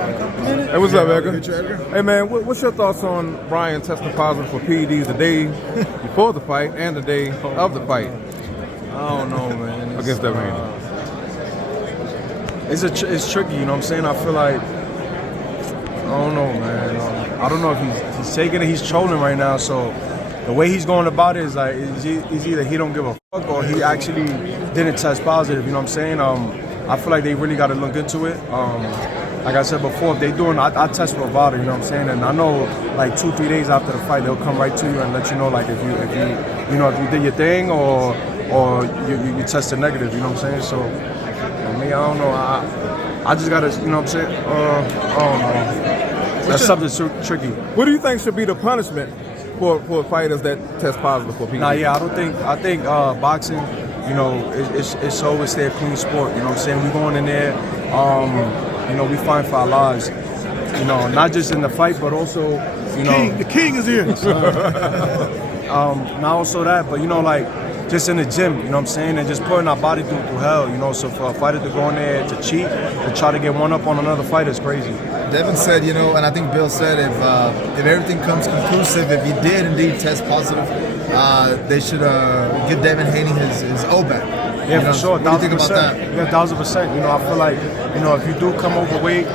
Hey, what's up, Edgar? Hey, man, what's your thoughts on Brian testing positive for PEDs the day before the fight and the day of the fight? I don't know, man. Against Devin Haney. It's tricky, you know what I'm saying? I feel like, I don't know, man. I don't know if he's taking it, he's trolling right now, so the way he's going about it is like, it's either he don't give a fuck or he actually didn't test positive, you know what I'm saying? I feel like they really got to look into it. Like I said before, if they doing, I test for Vada, you know what I'm saying? And I know like 2-3 days after the fight, they'll come right to you and let you know like if you did your thing or you tested negative, you know what I'm saying? So, I don't know. I just gotta, you know what I'm saying? I don't know. That's something tricky. What do you think should be the punishment for fighters that test positive for PEDs? I think boxing, you know, it's always stay a clean sport. You know what I'm saying? We going in there, you know, we fight for our lives. You know, not just in the fight, but also, you know, the king is here. not also that, but you know, like just in the gym, you know what I'm saying, and just putting our body through hell. You know, so for a fighter to go in there to cheat, to try to get one up on another fighter is crazy. Devin said, you know, and I think Bill said if everything comes conclusive, if he did indeed test positive, they should give Devin Haney his O back. Yeah, you know, for sure. What do you think about that? Yeah, 1000%. You know, I feel like, you know, if you do come overweight,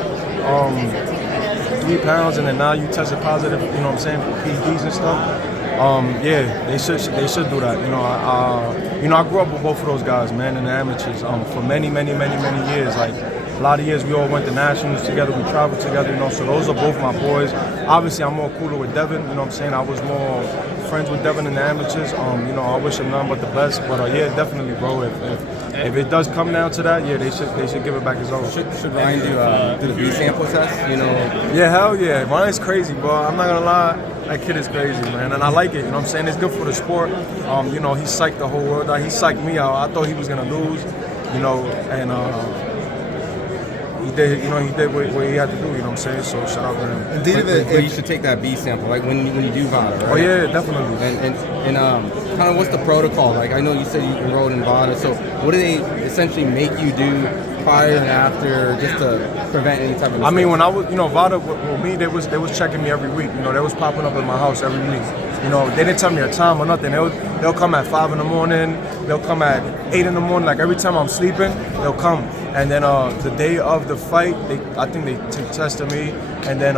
3 pounds, and then now you tested positive, you know what I'm saying, for PEDs and stuff. Yeah, they should do that. You know, I grew up with both of those guys, man, in the amateurs, for many years. Like a lot of years, we all went to nationals together. We traveled together. You know, so those are both my boys. Obviously, I'm more cooler with Devin. You know what I'm saying? I was more friends with Devin in the amateurs. You know, I wish him nothing but the best. But yeah, definitely, bro. If it does come down to that, yeah, they should give it back his own. Should Ryan do the B sample test? You know? Yeah, hell yeah. Ryan's crazy, bro. I'm not gonna lie. That kid is crazy, man, and I like it. You know what I'm saying? It's good for the sport. You know, he psyched the whole world out. He psyched me out. I thought he was gonna lose, you know, and he did. You know, he did what he had to do. You know what I'm saying? So shout out to him. Indeed, But you should take that B sample, like when you do VADA, right? Oh yeah, definitely. And kind of what's the protocol? Like I know you said you enrolled in VADA, so what do they essentially make you do prior and after, just to prevent any type of mistake? I mean, when I was, you know, VADA with me, they was checking me every week. You know, they was popping up at my house every week. You know, they didn't tell me a time or nothing. They'll come at 5 in the morning. They'll come at 8 in the morning. Like every time I'm sleeping, they'll come. And then the day of the fight, I think they tested me. And then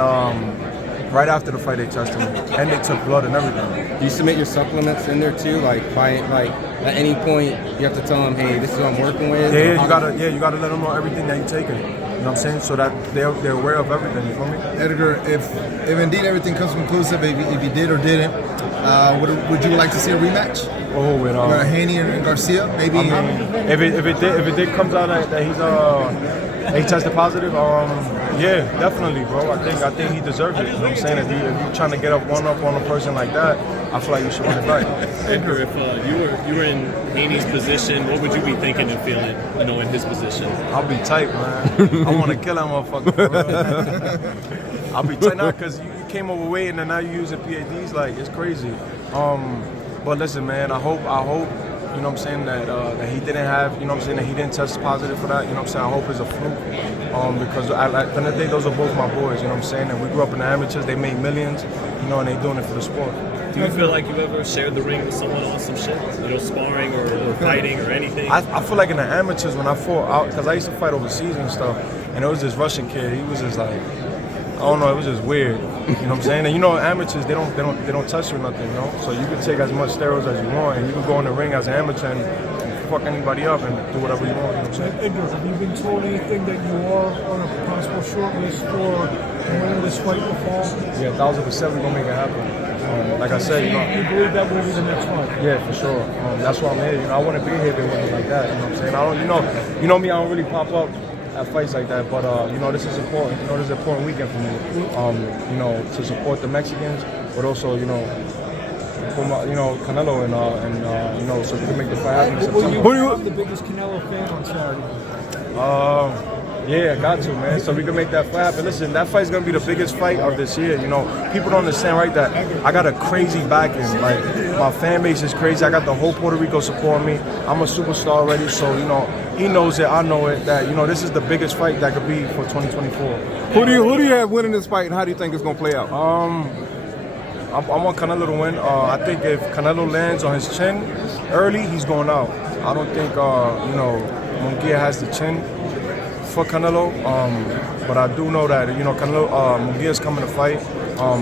right after the fight, they tested me, and they took blood and everything. Do you submit your supplements in there too? Like at any point, you have to tell them, hey, this is what I'm working with. Yeah, you gotta let them know everything that you're taking. You know what I'm saying? So that they're aware of everything. You feel me? Edgar, if indeed everything comes conclusive, if he did or didn't, would you like to see a rematch? Oh, with Haney and Garcia, maybe. If it did comes out that he tested positive, yeah, definitely, bro. I think he deserves it. You know what I'm saying? If you're trying to get one up on a person like that, I feel like you should run it back. Edgar, if you were in Haney's position, what would you be thinking and feeling, you know, in his position? I'll be tight, man. I want to kill that motherfucker. I'll be tight now because you came overweight and then now you're using PADs. Like, it's crazy. But listen, man, I hope, you know what I'm saying, that he didn't have, you know what I'm saying, that he didn't test positive for that. You know what I'm saying? I hope it's a fluke. Because at the end of the day, those are both my boys, you know what I'm saying? And we grew up in the amateurs, they made millions, you know, and they're doing it for the sport. Do you feel like you've ever shared the ring with someone on some shit? You know, sparring or fighting or anything? I feel like in the amateurs when I fought out, because I used to fight overseas and stuff, and it was this Russian kid, he was just like, I don't know, it was just weird. You know what I'm saying? And you know, amateurs, they don't touch you or nothing, you know? So you can take as much steroids as you want, and you can go in the ring as an amateur and fuck anybody up and do whatever you want, you know what I'm saying? Edgar, have you been told anything that you are on a possible short list for winning this fight in the fall? Yeah, 1000% we're gonna make it happen. Like I said, you know. You believe that will be the next fight? Yeah, for sure. That's why I'm here. You know, I want to be here if it wasn't like that. You know what I'm saying? I don't, you know me. I don't really pop up at fights like that, but you know, this is important. You know, this is an important weekend for me. You know, to support the Mexicans, but also, you know, for my, you know, Canelo and you know, so we can make the fight happen in September. Who are you the biggest Canelo fan on Saturday? Yeah, got to, man. So we can make that fight happen. Listen, that fight's gonna be the biggest fight of this year. You know, people don't understand, right? That I got a crazy backing. Like my fan base is crazy. I got the whole Puerto Rico supporting me. I'm a superstar already, so you know he knows it. I know it. That you know this is the biggest fight that could be for 2024. Who do you have winning this fight, and how do you think it's gonna play out? I want Canelo to win. I think if Canelo lands on his chin early, he's going out. I don't think you know Munguia has the chin for Canelo, but I do know that you know Canelo Munguia's coming to fight.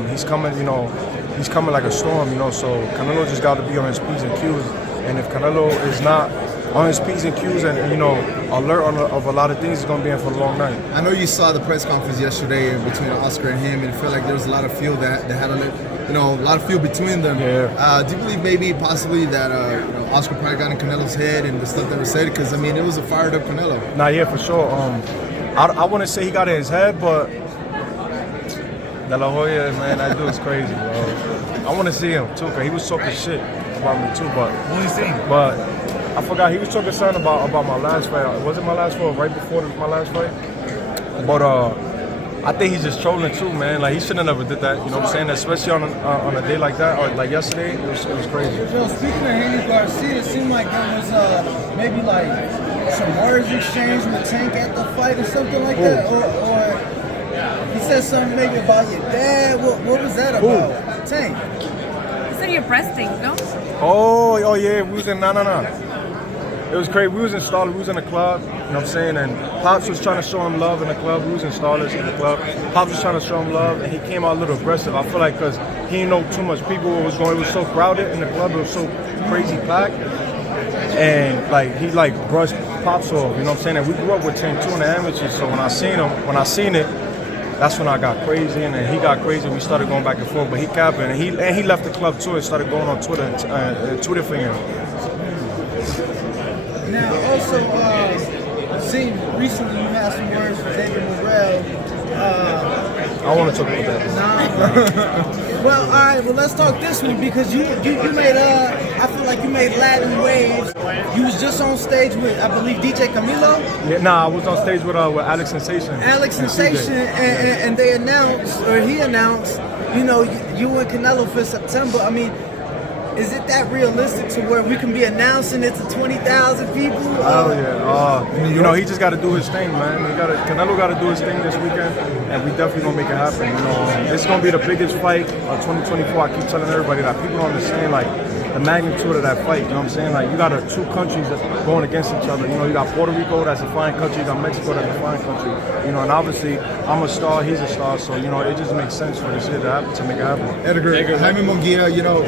He's coming, you know, he's coming like a storm, you know. So Canelo just got to be on his P's and Q's, and if Canelo is not on his P's and Q's and you know alert of a lot of things, he's gonna be in for a long night. I know you saw the press conference yesterday between Oscar and him, and it felt like there was a lot of fuel that had a lot of fuel between them. Yeah. Do you believe maybe possibly that you know, Oscar probably got in Canelo's head and the stuff that was said? Because I mean, it was a fired up Canelo. Nah, yeah, for sure. I wouldn't say he got in his head, but De La Hoya, man, that dude's crazy, bro. I want to see him too, cause he was talking shit about me too, but What do you think? But I forgot he was talking something about my last fight. Was it my last fight or right before my last fight? But I think he's just trolling too, man. Like he shouldn't have never did that. You know what I'm saying? Especially on a day like that, or like yesterday, it was crazy. Yo, speaking of Haney Garcia, it seemed like there was maybe like some words exchanged with Tank at the fight or something like that, or he said something maybe about your dad. What was that about? Tank. He said you're breasting, no? Oh yeah, we was in no. It was crazy. We was in Starlers. We was in the club. You know what I'm saying? And Pops was trying to show him love in the club. We was in Starlers in the club. Pops was trying to show him love, and he came out a little aggressive. I feel like because he didn't know too much people was going. It was so crowded in the club. It was so crazy packed, and like he like brushed Pops off. You know what I'm saying? And we grew up with Tank too in the amateurs. So when I seen it, that's when I got crazy, and then he got crazy. We started going back and forth, but he capping, and he left the club too and started going on Twitter and Twitter for him. Now, also, seen recently you had some words from David Morrell. I want to talk about that. Well, all right. Well, let's talk this one because you made I feel like you made Latin waves. You was just on stage with I believe DJ Camilo. Yeah, nah, I was on stage with Alex Sensation. Alex Sensation, and they announced or he announced, you know, you and Canelo for September. I mean, is it that realistic to where we can be announcing it to 20,000 people? Oh yeah, you know he just got to do his thing, man. Canelo got to do his thing this weekend, and we definitely gonna make it happen. You know, it's gonna be the biggest fight of 2024. I keep telling everybody that people don't understand like the magnitude of that fight. You know what I'm saying? Like you got two countries that's going against each other. You know, you got Puerto Rico that's a fine country, you got Mexico that's a fine country. You know, and obviously I'm a star, he's a star, so you know it just makes sense for this year to happen, to make it happen. Edgar, Jaime Munguia, you know,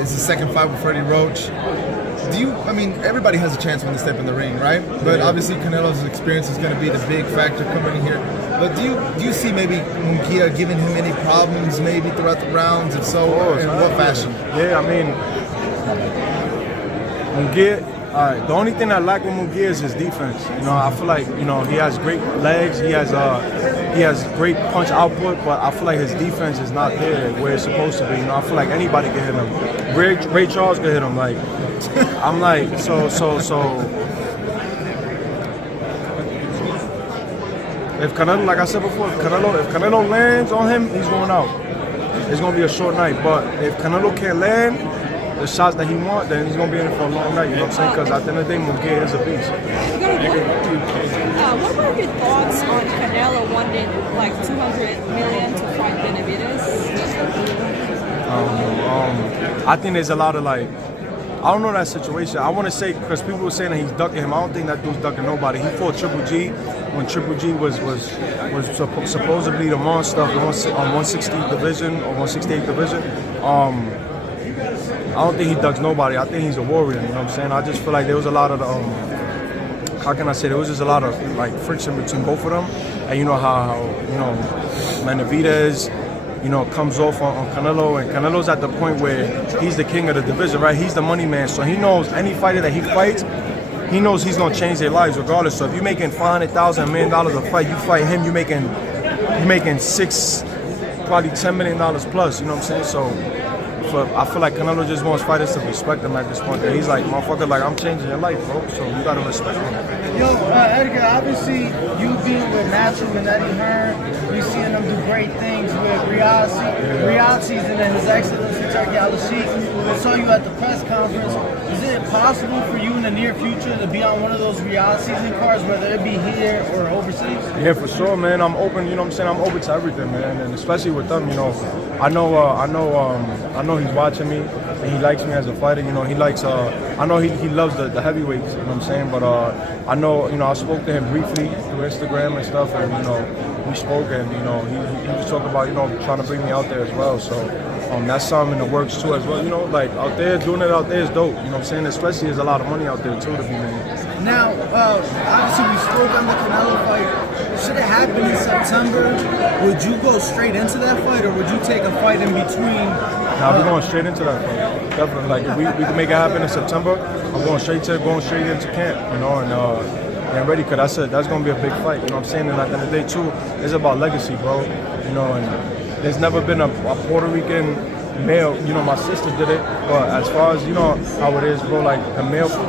it's his second fight with Freddie Roach. I mean, everybody has a chance when they step in the ring, right? But obviously Canelo's experience is going to be the big factor coming in here. But do you see maybe Munguia giving him any problems maybe throughout the rounds? If so, in what fashion? Yeah, I mean, Munguia, all right, the only thing I like with Munguia is his defense. You know, I feel like, you know, he has great legs, he has great punch output, but I feel like his defense is not there where it's supposed to be. You know, I feel like anybody can hit him. Ray Charles can hit him. Like, I'm like, so. If Canelo, like I said before, if Canelo lands on him, he's going out. It's gonna be a short night. But if Canelo can't land the shots that he wants, then he's gonna be in it for a long night. You know what I'm saying? Because at the end of the day, Munguia is a beast. What about your thoughts on Canelo wanting like 200 million to fight Benavidez? I think there's a lot of like, I don't know that situation. I want to say, because people were saying that he's ducking him. I don't think that dude's ducking nobody. He fought Triple G when Triple G was supposedly the monster on 160 division or 168 division. I don't think he ducks nobody. I think he's a warrior. You know what I'm saying? I just feel like there was a lot of how can I say? There was just a lot of like friction between both of them. And you know how you know Benavidez, you know, comes off on Canelo, and Canelo's at the point where he's the king of the division, right? He's the money man, so he knows any fighter that he fights, he knows he's gonna change their lives regardless. So if you're making $500,000, $1 million a fight, you fight him, you're making probably $10 million plus. You know what I'm saying? So I feel like Canelo just wants fighters to respect him at this point. He's like, motherfucker, like, I'm changing your life, bro. So you gotta respect me. Yo, Edgar, obviously you being with Natural and Eddie Hearn, we seeing them do great things with Riyadh season and His Excellency Turki Al-Sheikh. We saw you at the press conference. Is it possible for you in the near future to be on one of those Riyadh season cards, whether it be here or overseas? Yeah, for sure, man. I'm open. You know what I'm saying? I'm open to everything, man. And especially with them, you know, I know he's watching me and he likes me as a fighter. You know, he likes. I know he loves the heavyweights. You know what I'm saying? But I know, you know, I spoke to him briefly through Instagram and stuff, and you know, we spoke, and you know, he was talking about, you know, trying to bring me out there as well. So that's something in the works too as well. You know, like out there, doing it out there is dope. You know what I'm saying? Especially there's a lot of money out there too to be made. Now, obviously we spoke on the Canelo fight. Should it happen in September, would you go straight into that fight, or would you take a fight in between? Nah, we're going straight into that fight. Definitely. Like, if we can make it happen in September, I'm going straight into camp, you know, and ready, because that's going to be a big fight, you know what I'm saying? And at the end of the day, too, it's about legacy, bro, you know, and there's never been a Puerto Rican male, you know, my sister did it, but as far as, you know, how it is, bro, like, the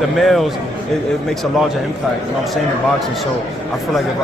males, it makes a larger impact, you know what I'm saying, in boxing, so I feel like if